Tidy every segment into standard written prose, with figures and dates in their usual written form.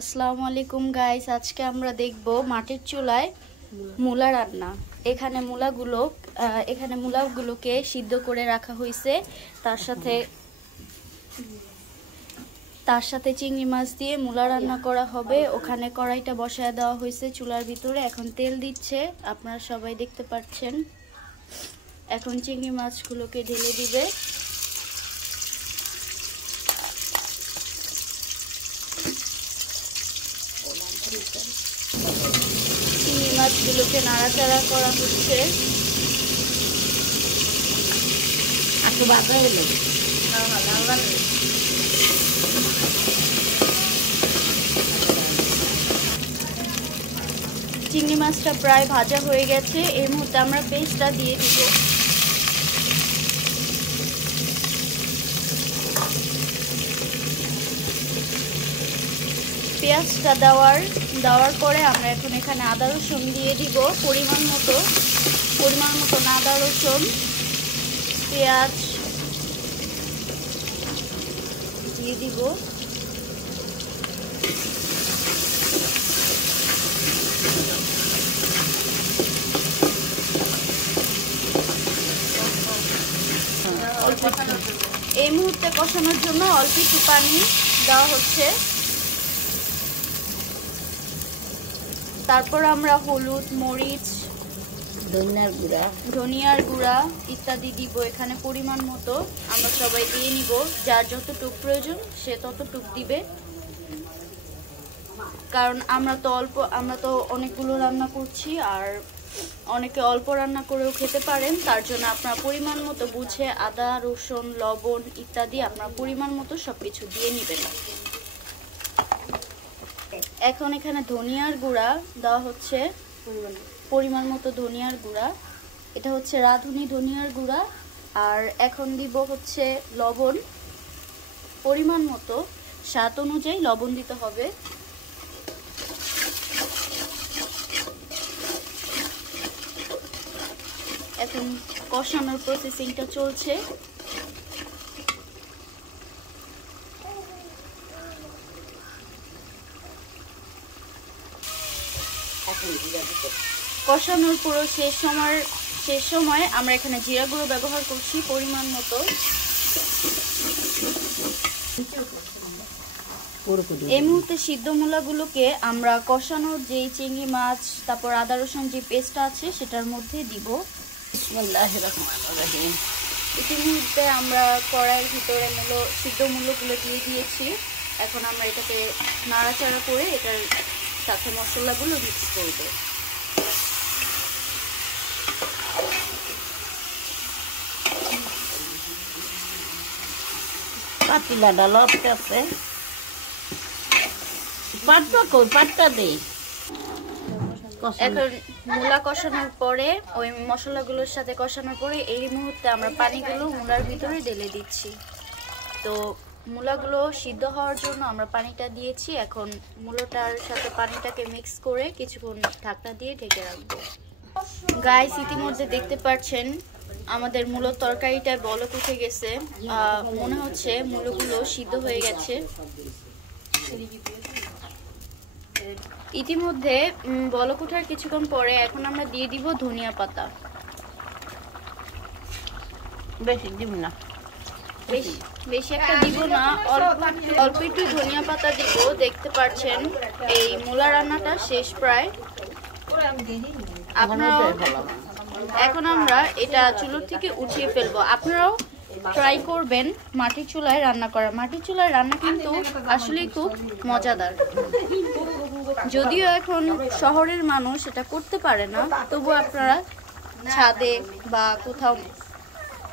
আসসালামু আলাইকুম গাইস, আজকে আমরা দেখব মাটির চুলায় মূলা রান্না। এখানে মূলাগুলোকে সিদ্ধ করে রাখা হয়েছে। তার সাথে চিংড়ি মাছ দিয়ে মূলা রান্না করা হবে। ওখানে কড়াইটা বসায় দেওয়া হয়েছে চুলার ভিতরে। এখন তেল দিচ্ছে, আপনারা সবাই দেখতে পাচ্ছেন। এখন চিংড়ি মাছগুলোকে ঢেলে দিবে। চিংড়ি মাছগুলোকে নাড়াচাড়া করা হচ্ছে। চিংড়ি মাছটা প্রায় ভাজা হয়ে গেছে। এই মুহূর্তে আমরা পেস্টটা দিয়ে দিব। পেঁয়াজটা দেওয়ার পরে আমরা এখন এখানে আদা রসুন দিয়ে দিব পরিমাণ মতো আদা রসুন পেঁয়াজ দিয়ে দিব। এই মুহূর্তে কষানোর জন্য অল্প একটু পানি দেওয়া হচ্ছে। তারপর আমরা হলুদ, মরিচ, ধনিয়ার গুঁড়া ইত্যাদি দিব এখানে পরিমাণ মতো। আমরা সবাই দিয়ে নিব, যার যতটুকু প্রয়োজন সে ততটুকু দিবে। কারণ আমরা তো অনেকগুলো রান্না করছি, আর অনেকে অল্প রান্না করেও খেতে পারেন। তার জন্য আপনারা পরিমাণ মতো বুঝে আদা রসুন লবণ ইত্যাদি আপনারা পরিমাণ মতো সবকিছু দিয়ে নেবেন। এখন এখানে ধনিয়ার গুঁড়া দেওয়া হচ্ছে পরিমাণ মতো। ধনিয়ার গুঁড়া এটা হচ্ছে রাঁধুনি ধনিয়ার গুঁড়া। আর এখন দিব হচ্ছে লবণ পরিমাণ মতো, স্বাদ অনুযায়ী লবণ দিতে হবে। এখন কষানোর প্রসেসিংটা চলছে। কষানোর পুরো শেষ সময় আমরা এখানে জিরা গুঁড়ো ব্যবহার করছি পরিমাণ মতো। এই মুহূর্তে সিদ্ধ মূলাগুলোকে আমরা কষানোর যে চিংড়ি মাছ তারপর আদা রসুন যে পেস্টটা আছে সেটার মধ্যে দিব। ইতিমধ্যে আমরা কড়াইয়ের ভিতরে সিদ্ধ মূলগুলো দিয়ে দিয়েছি। এখন আমরা এটাকে নাড়াচাড়া করে এটার সাথে মশলাগুলো মিক্স করব। এখন মূলা কষানোর পরে ওই মশলাগুলোর সাথে কষানোর পরে এই মুহূর্তে আমরা পানিগুলো মূলার ভিতরে ঢেলে দিচ্ছি। তো মূলাগুলো সিদ্ধ হওয়ার জন্য আমরা পানিটা দিয়েছি। এখন মূলাটার সাথে পানিটাকে মিক্স করে কিছুক্ষণ ঢাকনা দিয়ে ঢেকে রাখবো। গাইস, ইতিমধ্যে দেখতে পাচ্ছেন আমাদের মূলোর তরকারিটা বলক উঠে গেছে। মনে হচ্ছে মূলগুলো সিদ্ধ হয়ে গেছে। ইতিমধ্যে বলক ওঠার কিছুক্ষণ পরে এখন আমরা দিয়ে দিব ধনিয়া পাতা। বেশি দিব না, বেশি একটা দিব না, অল্প একটু ধনিয়া পাতা দিব। দেখতে পাচ্ছেন এই মূলা রান্নাটা শেষ প্রায়। এখন আমরা এটা চুলোর থেকে উঠিয়ে ফেলবো। আপনারাও ট্রাই করবেন মাটির চুলায় রান্না করা। মাটির চুলায় রান্না কিন্তু আসলে খুব মজাদার। যদিও এখন শহরের মানুষ এটা করতে পারে না, তবু আপনারা ছাদে বা কোথাও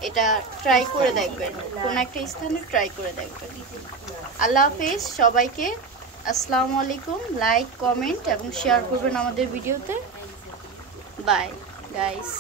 এটা ট্রাই করে দেখবেন, কোন একটা স্থানে ট্রাই করে দেখবেন। আল্লাহ হাফেজ সবাইকে। আসসালামু আলাইকুম। লাইক, কমেন্ট এবং শেয়ার করবেন আমাদের ভিডিওতে। Bye guys.